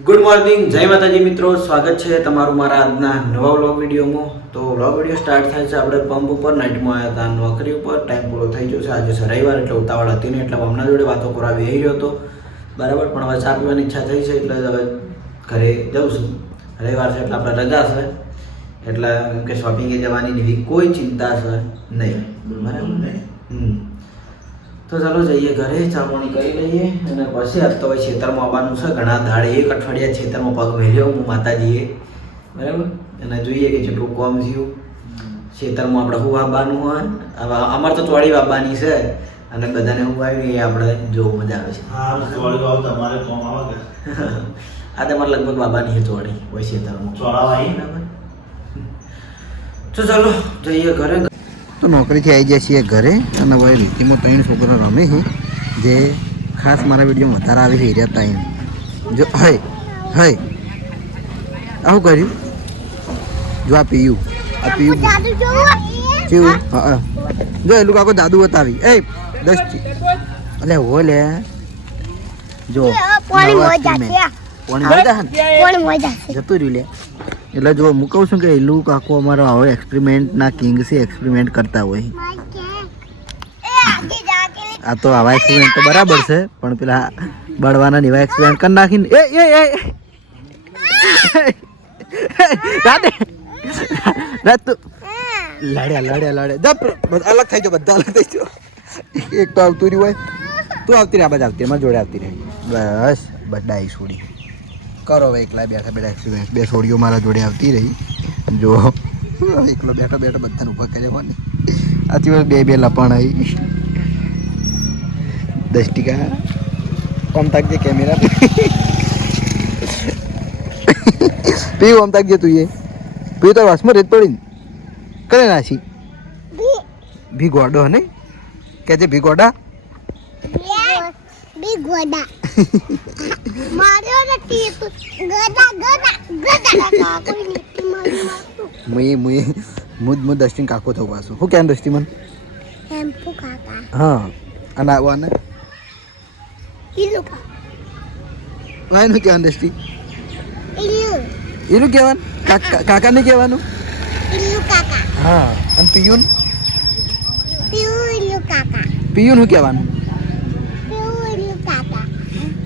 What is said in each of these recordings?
Good morning, જય માતાજી મિત્રો. સ્વાગત છે તમારું મારા આજના નવા વ્લોગ વિડીયોમાં. તો વ્લોગ વિડીયો સ્ટાર્ટ થાય છે આપણે પંપ ઉપર. નાઇટમાં આવ્યા હતા નોકરી ઉપર. ટાઈમ પૂરો થઈ ગયો છે. આજે રવિવાર એટલે ઉતાવળ હતી ને એટલે હમણાં જોડે વાતો કરવા બેસી રહ્યો હતો બરાબર. પણ હવે ચા પીવાની ઈચ્છા થઈ છે એટલે હવે ઘરે જઉં છું. રવિવાર છે એટલે આપણે રજા છે એટલે એમ કે શોપિંગે જવાની એવી કોઈ ચિંતા છે નહીં બરાબર. તો ચાલો જઈએ ઘરે, ચા પાણી કરી લઈએ અને પછી આજ તો ભાઈ ખેતરમાં આવવાનું છે. ઘણા દાડે એક અઠવાડિયા ખેતરમાં પગ મેલ્યો હું માતાજીએ બરાબર. અને જોઈએ કે જેટલું કોમ થયું ખેતરમાં આપણે શું વાવવાનું હોય. હવે અમારે તો ચોળી વાવવાની છે અને બધાને હું આવ્યું એ આપણે જોવું મજા આવે છે. આ તમારે લગભગ વાવવાની છે ચોળી હોય ખેતરમાં. બરાબર. તો ચાલો જઈએ ઘરે. તો નોકરીથી આવી જાય છીએ ઘરે અને હવે રીતિમાં 3 છોકરા રમે છે જે ખાસ મારા વિડીયોમાં વધારે આવે છે. એરિયા 3 જો હય હય આવું કર્યું જો આ પીયું કેવું હા જો એલું કાકો જાદુ બતાવી એ 10 અલે હો લે જો પાણી જતું રહ્યું લે. એટલે જો હું કહું છું કે એલું કાકો અમારો હવે એક્સપેરિમેન્ટના કિંગ છે. એક્સપેરિમેન્ટ કરતા હોય આ તો આવા એક્સપેરિમેન્ટ તો બરાબર છે પણ પેલા બળવાના એવા એક્સપેરિમેન્ટ કરી નાખીને લડ્યા અલગ થઈ જાઓ. બધા અલગ થઈ જાઓ. એક તો આવતું રહ્યું હોય તું આવતી રહે, આ બાજુ આવતી મારી જોડે આવતી રહે. બસ બધા આવી છોડી કરો હવે. એકલા બેઠા બેઠા એક્સપિરિયન્સ 2 છોડીઓ મારા જોડે આવતી રહી. જો એકલો બેઠા બેઠા બધાને ઊભા કર્યા હોય ને આથી વાર 2 લપણ આવી 10 ટીકા ઓમ તાકજે કેમેરા પીવું ઓમ તાકજે તું એ પીવું તો વાસમાં રેત પડી કરે નાસી ભી ગોડો ને કેજે ભી ગોડા માર્યો નથી તો ગડા કોઈ નથી મુદ દસ્ટિંગ કાકો થવું પાછું હું કેમ દસ્તી મન હેમ્પુ કાકા હા અને આવવાને ઇલુકા વાયનું કહેવાનું દસ્તી એનું કહેવાનું કાકાને કહેવાનું ઇલુ કાકા હા. અને પિયુન ઇલુ કાકા પિયુન શું કહેવાનું ઇલુ કાકા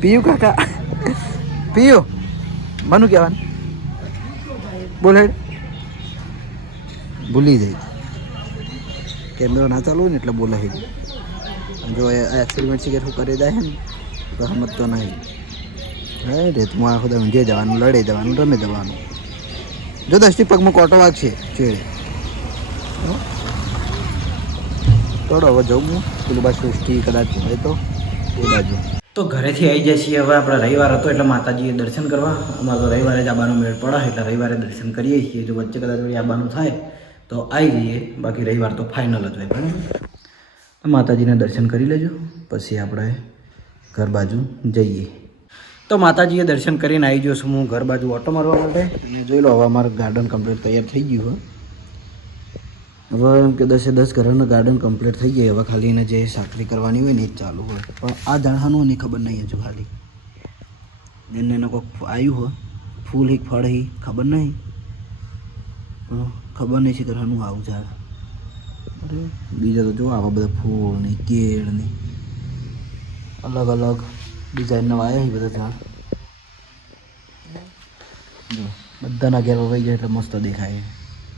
પિયુ કાકા પિયુ મનું કહેવાનું બોલે ભૂલી જાય. કેમેરો ના ચાલુ ને એટલે બોલે છે. જો એક્સપેરિમેન્ટ શીખે શું કરી જાય ને તો સમજતો નહીં. હે રેતમાં આખો દમ ઊંઘે જવાનું, લડે જવાનું, રમે જવાનું. જો 10 પગમાં કોટો વાગશે ચેડે થોડો હવે જવું પેલું બાજુ સૃષ્ટિ કદાચ હોય તો એ બાજુ. તો ઘરેથી આવી જાય છીએ હવે. આપણે રવિવાર હતો એટલે માતાજીએ દર્શન કરવા. અમારે તો રવિવારે જ આવવાનું મેળ પડે એટલે રવિવારે દર્શન કરીએ છીએ. જો વચ્ચે કદાચ વળી આવવાનું થાય તો આવી જઈએ, બાકી રવિવાર તો ફાઇનલ જ હોય. બરાબર. માતાજીના દર્શન કરી લેજો પછી આપણે ઘર બાજુ જઈએ. તો માતાજીએ દર્શન કરીને આવી ગયો છું હું ઘર બાજુ ઓટો મારવા માટે. અને જોઈ લો હવે અમારું ગાર્ડન કમ્પ્લીટ તૈયાર થઈ ગયું. હવે એમ કે 10 ઘરનું ગાર્ડન કમ્પ્લીટ થઈ જાય. હવે ખાલી એને જે સાકરી કરવાની હોય ને એ જ ચાલુ હોય. પણ આ જાણવાનું નહીં ખબર નહીં હજુ. ખાલી એને કોઈક આવ્યું હોય ફૂલ એક ફળ હી ખબર નહીં, ખબર નહીં છે કરવાનું આવું ઝાડ. અરે બીજા તો જો આવા બધા ફૂલ ને કેળ ને અલગ અલગ ડિઝાઇનના વાયા બધા ઝાડ. જો બધાના ઘેર વવાઈ જાય એટલે મસ્ત દેખાય.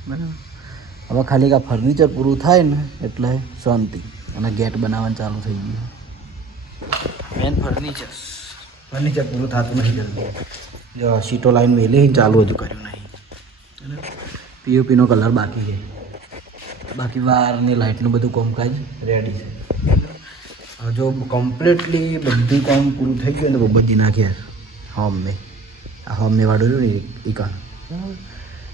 બરાબર. હવે ખાલી આ ફર્નિચર પૂરું થાય ને એટલે શાંતિ. અને ગેટ બનાવવાનું ચાલુ થઈ ગયું. મેન ફર્નિચર પૂરું થતું નહીં જલ્દી. જો સીટો લાઈન વહેલી ચાલુ હજુ કર્યું નહીં. પીઓપીનો કલર બાકી છે. બાકી વારની લાઇટનું બધું કામકાજ રેડી છે. જો કમ્પ્લીટલી બધું કામ પૂરું થઈ ગયું ને તો બધી નાખ્યા હોમે. આ હોમે વાળું રહ્યું ને એ કામ.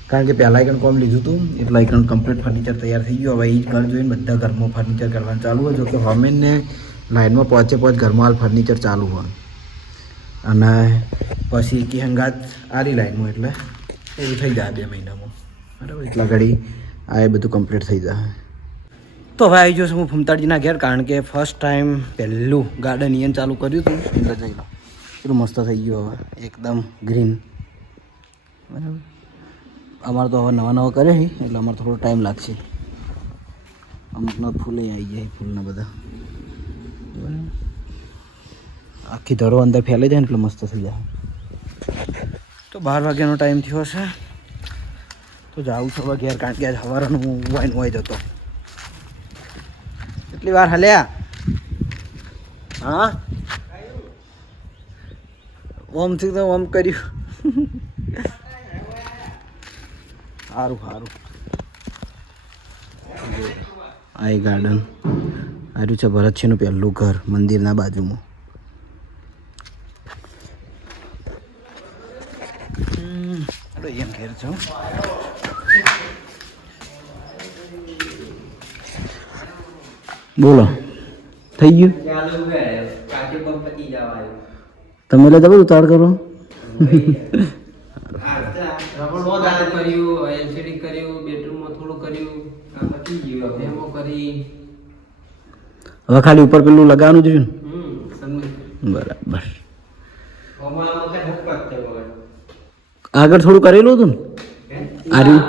કારણ કે પહેલાં એકણ કોમ લીધું હતું એટલે એકણ કમ્પ્લીટ ફર્નિચર તૈયાર થઈ ગયું. હવે એ જ ઘર જોઈને બધા ઘરમાં ફર્નિચર કરવાનું ચાલુ હોય. જો કે હોમેનને લાઇનમાં પહોંચે ઘરમાં હાલ ફર્નિચર ચાલુ હોય અને પછી કે હંગાત આરી લાઈનમાં એટલે એવું થઈ જાય 2 મહિનામાં. બરાબર. એટલા ઘડી આ એ બધું કમ્પ્લીટ થઈ જાય. તો હવે આવી જશે હું ફમતાજીના ઘેર, કારણ કે ફર્સ્ટ ટાઈમ પહેલું ગાર્ડન ઈયન ચાલુ કર્યું હતું એટલે જઈ લો. કેટલું મસ્ત થઈ ગયું હવે એકદમ ગ્રીન બરાબર. અમારે તો હવે નવા કરે છે એટલે અમારે થોડો ટાઈમ લાગશે. અમુકના ફૂલે આવી જાય ફૂલના બધા બરાબર. આખી ધરો અંદર ફેલાઈ જાય ને એટલે મસ્ત થઈ જાય. તો 12 વાગ્યાનો ટાઈમ થયો છે તો જાઉં છું હવે ઘેર કારણ કે આજ સવારનું વાઈન હોય જતો. કેટલી વાર હલ્યા? હા ઓમથી તો ઓમ કર્યું. સારું સારું. આ એ ગાર્ડન આવ્યું છે ભરતસિંહનું પહેલું ઘર મંદિરના બાજુમાં. એમ ઘેર છો બોલો થઈ ગયું તમે એટલે તમે ઉતાર કરો. હવે ખાલી ઉપર પેલું લગાવવાનું જ રહ્યું ને બરાબર. આગળ થોડું કરેલું હતું ને આર્યું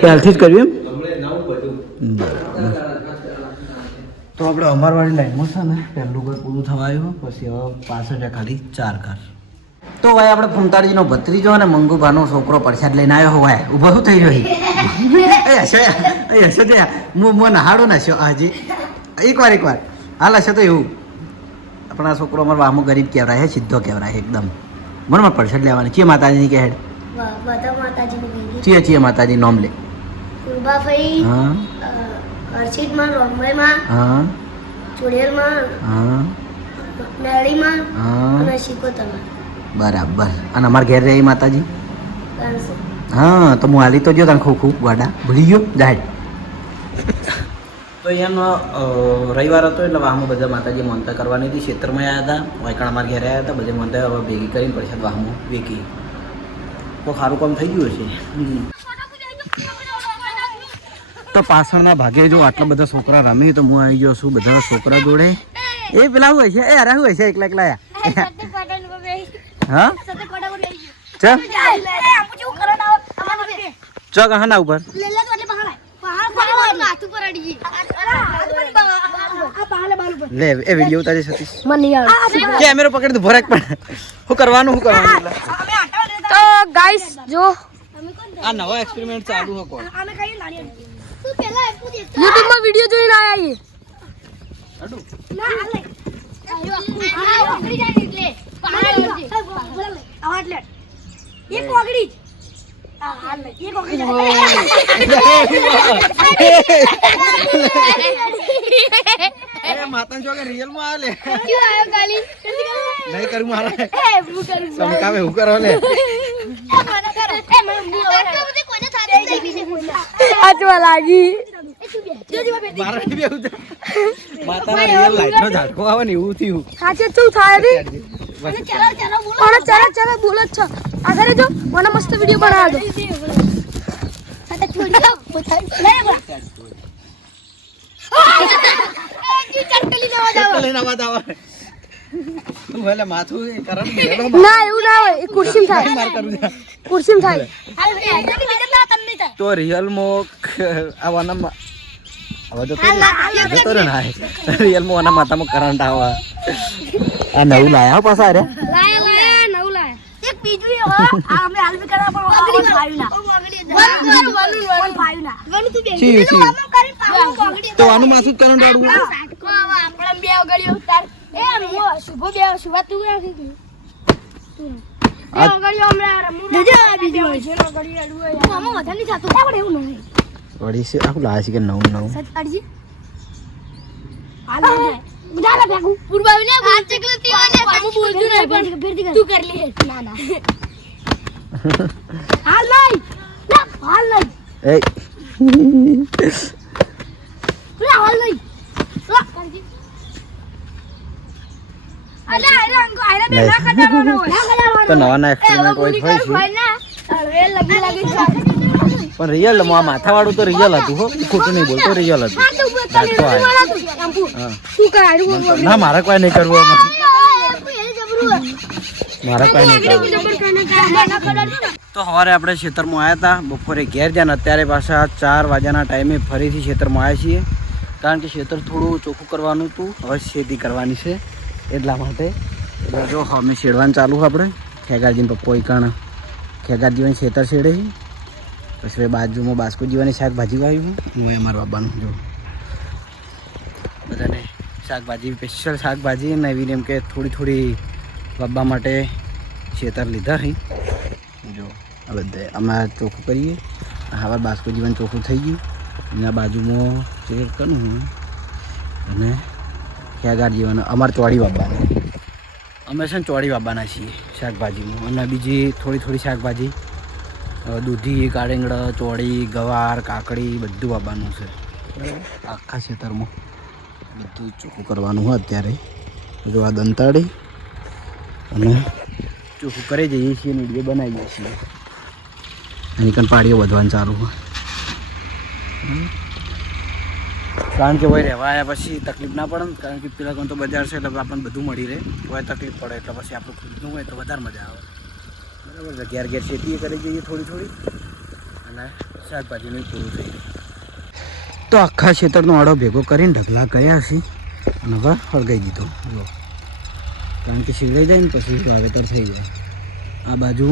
પહેલથી જ કર્યું એમ બરાબર. તો આપણે અમારવાળી લાઈનમાં છે ને પહેલું ઘર પૂરું થવા આવ્યું પછી હવે પાછળ છે ખાલી 4 ઘર. તો ભાઈ આપણે ફૂમતાળજીનો ભત્રીજો અને મંગુભાનો છોકરો પ્રસાદ લઈને આવ્યો હોય ઊભો શું થઈ રહ્યો હશે તે હું નહાડું ને હશો હાજી એકવાર હાલ હશે તો એવું આપણા છોકરો અમારો વામો ગરીબ કહેવાય છે સીધો કહેવાય એકદમ. મને પ્રસાદ લેવાની ચીએ માતાજીની કે હેડ ચીએ માતાજી નોમ લે હા હર્ષિતમાં રોમભાઈમાં હા ચુડેલમાં હા મેળીમાં હા અને શિકોતરમાં બરાબર. અને અમારે ઘેર રહી માતાજી હા તો હું હાલી તો જો તને ખૂબ વાડા ભૂલી ગયો જાહેર. તો એનો રવિવાર હતો એટલે વાહમાં બધા માતાજી મોનતા કરવાની હતી. ક્ષેત્રમાં આવ્યા હતા વાયકણ અમારા ઘેર આવ્યા હતા બધે મોનતા હવે ભેગી કરીને પ્રસાદ વાહમાં વેકી તો સારું કામ થઈ ગયું છે. તો પાછળના ભાગે જો આટલા બધા છોકરા રમી તો હું આવી ગયો છું બધા છોકરા જોડે. એ પેલા હોય છે એ અરે હોય છે એકલા હા ચો કહા ના ઉપર લે એ વિડિયો ઉતારી સતીશ કેમેરો પકડી દો ભરાક પણ શું કરવાનું તો ગાઈસ જો આ નવો એક્સપેરિમેન્ટ ચાલુ હકો YouTube માં વિડિયો જોઈને આયા એ માતન જો કે રિયલ માં આલે ક્યું આયો ગાલી નહીં કરું મારા હું કરું સમકાવે હું કરો લે આચવા લાગી માતાના રિયલ લાઈટ નો ઝાટકો આવે ને એવું થયું. સાચે શું થાય રે ચાલો બોલો છો આગળ જો મને મસ્ત વિડિયો બનાવવા દો તું ભલે માથું કરમ ના એવું ના હોય એ ખુરશીમાં થાય તો રિયલ મોક આવવાના હવે તો રે ના રિયલ મો આના માથામાં કરંટ આવા આ નવું લાયા પાછા અરે લાયા નવું લાયા એક બીજું અમે હાલ બી કરવા પણ તો આનું માથું કરંટ આડવું આપણે બે ગળીઓ ઉતાર એ શુભો બે શુભા તું રાખી બે ગળીઓ હમણાં રમુ બીજો છે નો ગળી અડવું મામો વધારે નહીં થાતું આપણે એવું નહીં વળી છે આ લાયા છે કે નવું સચ અડજી હાલ ઉડાલા ફેંકું પૂર્વાવી ને હાથ ચકલતી વાને મામો બોલતું નહીં પણ ફેરથી તું કર લે ના હાલ નહીં ના હાલ નહીં એ ના હાલ નહીં અલે આયરા બે ના કટાવાનો હોય તો નવા ના એક્સપેરિમેન્ટ હોય છે એ લગી પણ રિયલ આ માથા વાળું તો રિયલ હતું હો ખોટું નહીં બોલતો રિયલ હતું શું કરાયું ના મારે કોઈ નહીં કરવું મારા તો સવારે આપણે ખેતરમાં આવ્યા હતા, બપોરે ઘેર જ્યાં અત્યારે પાછા 4 વાગ્યાના ટાઈમે ફરીથી ખેતરમાં આવ્યા છીએ, કારણ કે ખેતર થોડું ચોખ્ખું કરવાનું હતું, હવે ખેતી કરવાની છે એટલા માટે. એટલે જો અમે શેડવાનું ચાલુ આપણે ખેગારજીને પપ્પો કાણ ખેગારજીવાની ખેતર શેડે છે, પછી બાજુમાં બાસ્કો જીવાની શાકભાજી વાવ્યું, હું અમારા બાબાનું જો બધાને શાકભાજી સ્પેશિયલ શાકભાજી નવી એમ કે થોડી બાબા માટે ખેતર લીધા છે. જો આ બધા અમે ચોખ્ખું કરીએ, હવે બાસ્કો જીવન ચોખ્ખું થઈ ગયું, એના બાજુમાં ચેક કરું અને ખેગાર જીવન અમારે ચોળી બાબાને અમે છે ને ચોળી બાબાના છીએ શાકભાજીમાં, અને બીજી થોડી શાકભાજી દૂધી, કાળીંગડા, ચોળી, ગવાર, કાકડી બધું બાબાનું છે. આખા ખેતરમાં બધું ચોખ્ખું કરવાનું હોય અત્યારે. જો આ દંતાળી અને ચોખ્ખું કરી જઈએ છીએ, વિડીયો બનાવીએ છીએ, એની કંઈ પાડીઓ વધવાનું ચાલુ હોય, કારણ કે ભાઈ રહેવા આવ્યા પછી તકલીફ ના પડે ને, કારણ કે પેલા કોણ તો બજાર છે એટલે આપણને બધું મળી રહે, કોઈ તકલીફ પડે એટલે પછી આપણું ખુદનું હોય તો વધારે મજા આવે. બરાબર, ઘેર ખેતી કરી જઈએ થોડી અને શાકભાજીનું પૂરું થઈ જાય. તો આખા ખેતરનો આડો ભેગો કરીને ઢગલા ગયા છે અને હવે હળગાઈ દીધો, કારણ કે શીવડાઈ જાય ને પછી વાવેતર થઈ જાય. આ બાજુ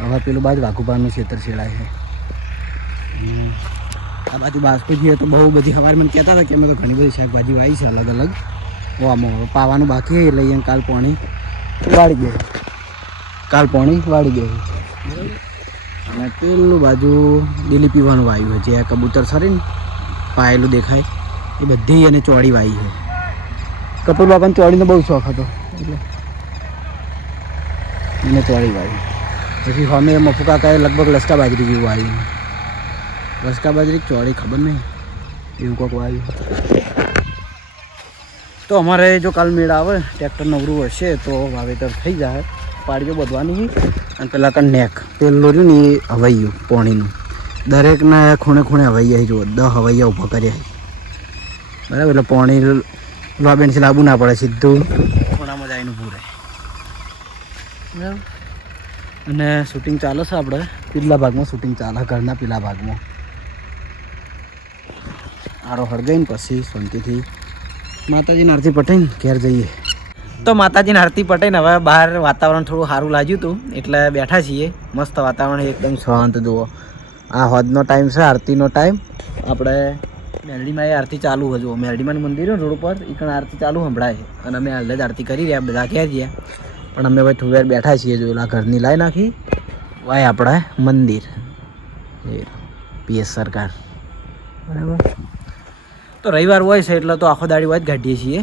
હવે પેલું બાજુ વાઘુબાનું ખેતર શેડાય છે, આ બાજુ બાસ્કો જઈએ તો બહુ બધી સવારે મને કહેતા હતા કે અમે તો ઘણી બધી શાકભાજી વાવી છે અલગ અલગ. આમાં હવે પાવાનું બાકી લઈએ, કાલ પાણી વાળી ગયું, અને પેલું બાજુ ડેલી પીવાનું વાવ્યું છે, જે કબૂતર સરીને પાયેલું દેખાય એ બધી એને ચોળી વાવી છે. કપૂર બાપાને ચોળીનો બહુ શોખ હતો એટલે એને ચોળી વાવી. પછી અમે મફુ કાકાએ લગભગ લસકા બાજરી જેવું વાવ્યું, લસકા બાજરી ચોળી ખબર નહીં એવું કોઈક વાવ્યું. તો અમારે જો કાલ મેળ આવે, ટ્રેક્ટર નવરું હશે તો વાવેતર થઈ જાય, પાડીઓ બધવાની અને પેલા કાં નેક પેલું રહ્યું ને એ હવાઈયું પોણીનું દરેકના ખૂણે હવાઈયા જુઓ, 10 હવાઈયા ઊભા કર્યા બરાબર, એટલે પોણી લોબેન્ડ લાવવું ના પડે, સીધું ખૂણામાં જઈને ઊભું રહે બરાબર. અને શૂટિંગ ચાલે છે આપણે પેલા ભાગમાં, શૂટિંગ ચાલે ઘરના પેલા ભાગમાં. આરો હળગાઈને પછી શાંતિથી માતાજીની આરતી પટાઈને ઘેર જઈએ. તો માતાજીની આરતી પટાઈને હવે બહાર વાતાવરણ થોડું સારું લાગ્યું હતું એટલે બેઠા છીએ, મસ્ત વાતાવરણ એકદમ શાંત. જુઓ આ હોદનો ટાઈમ છે, આરતીનો ટાઈમ. આપણે મેરડીમાં એ આરતી ચાલુ હોય, જુઓ મેરડીમાનું મંદિર હોય રોડ ઉપર, એ પણ આરતી ચાલુ સંભળાય છે, અને અમે હાલ જ આરતી કરી રહ્યા, બધા ક્યાં ગયા પણ અમે ભાઈ થોડી વાર બેઠા છીએ. જોયેલા ઘરની લાઈ નાખી વાય આપણે મંદિર પીએસ સરકાર બરાબર. તો રવિવાર હોય છે એટલે તો આખો દાડી હોય જ કાઢીએ છીએ,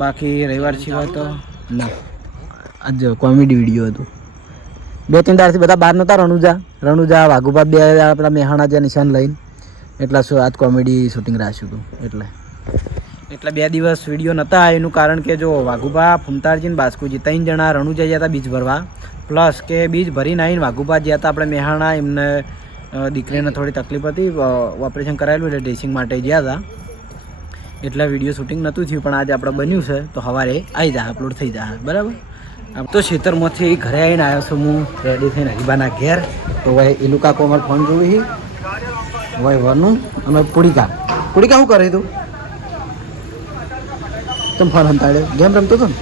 બાકી રવિવાર સિવાય તો ના. આજ કોમેડી વિડીયો હતું, 2-3 દાડથી બધા બહાર નહોતા, રણુજા વાઘુબા બે આપણા મેહાણા જ્યાં નિશાન લઈને, એટલા શું આજ કોમેડી શૂટિંગ રાખ્યું હતું. એટલે 2 દિવસ વિડીયો નહોતા. એનું કારણ કે જો વાઘુબા, ફૂમતારજી, બાસ્કુજી 3 જણા રણુજા ગયા હતા બીજ ભરવા, પ્લસ કે બીજ ભરીને આવીને વાઘુબા ગયા હતા આપણે મેહાણા, એમને દીકરીને થોડી તકલીફ હતી, ઓપરેશન કરાયેલું એટલે ડ્રેસિંગ માટે ગયા હતા, એટલે વિડીયો શૂટિંગ નહોતું થયું. પણ આજે આપણે બન્યું છે તો સવારે આવી જાય, અપલોડ થઈ જાય બરાબર. આમ તો ખેતરમાંથી ઘરે આવીને આવ્યો છું હું, રેડી થઈને હરીબાના ઘેર. તો ભાઈ એનું કાકો અમારે ફોન જોયું છે, ભાઈ વનું અને પુડીકા શું કરે તું? તમે ફોન હંતાડ્યો, ગેમ રમતો હતો ને?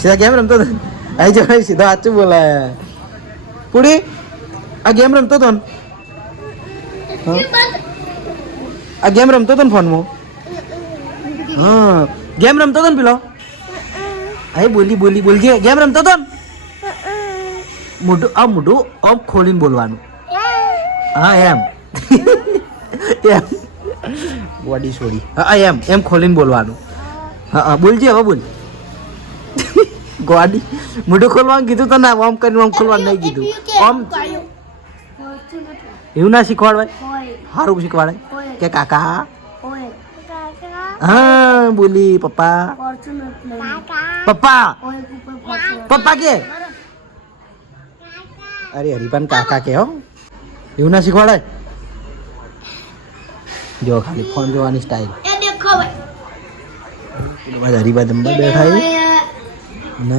સીધા ગેમ રમતો હતો? આવી જાય સીધા સાચું બોલાય. પુડી આ ગેમ રમતો હતો ને? આ ગેમ રમતો હતો ને ફોનમાં? હા ગેમ રમતો હતો ને પેલો? હા બોલી ગેમ રમતો હતો ને? મોઢું આમ ખોલીને બોલવાનું. હા એમ બોડી છોડી, હા એમ ખોલીને બોલવાનું. હા બોલજે, હવે બોલ. ગોડી મોઢું ખોલવાનું કીધું તો ના, આમ કરીને આમ ખોલવાનું નહીં કીધું. આમ એવું ના શીખવાડવાય, સારું શીખવાડાય કે કાકા. હા બોલી પપ્પા કે અરે હરીપાન કાકા કે હો, એવું ના શીખવાડાય. જો ખાલી ફોન જોવાની સ્ટાઈલ. પેલું બાજુ હરીબા જમવા બેઠા છે ને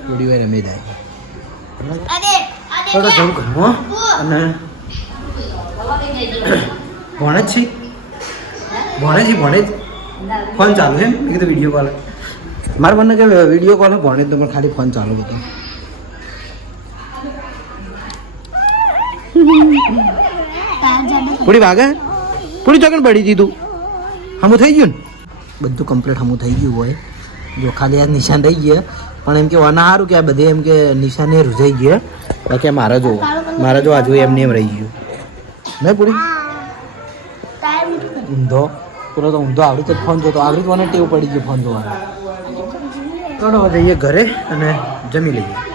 થોડી વાર અમે જાય તો જવું ઘરમાં અને ભણે જ ફોન ચાલુ છે મેં કીધું વિડીયો કોલ મારે મને કે વિડીયો કોલ ભણે તો પણ ખાલી ફોન ચાલુ હતું પૂરી વાગે પૂરી ચોકન પડી દીધું હમું થઈ ગયું ને બધું કમ્પ્લીટ હમું થઈ ગયું હોય જો ખાલી આ નિશાન રહી ગયા પણ એમ કે વાના સારું કે આ બધે એમ કે નિશાને રૂઝાઈ ગયા બાકી મારા જો આ જો એમને એમ રહી ગયું નહીં પૂરી ઊંધો પેલો તો ઊંધો આવડી તો ફોન જોતો આવડી તો મને ટેવ પડી ગયો ફોન જોવાનો ચાલો હવે જઈએ ઘરે અને જમી લઈએ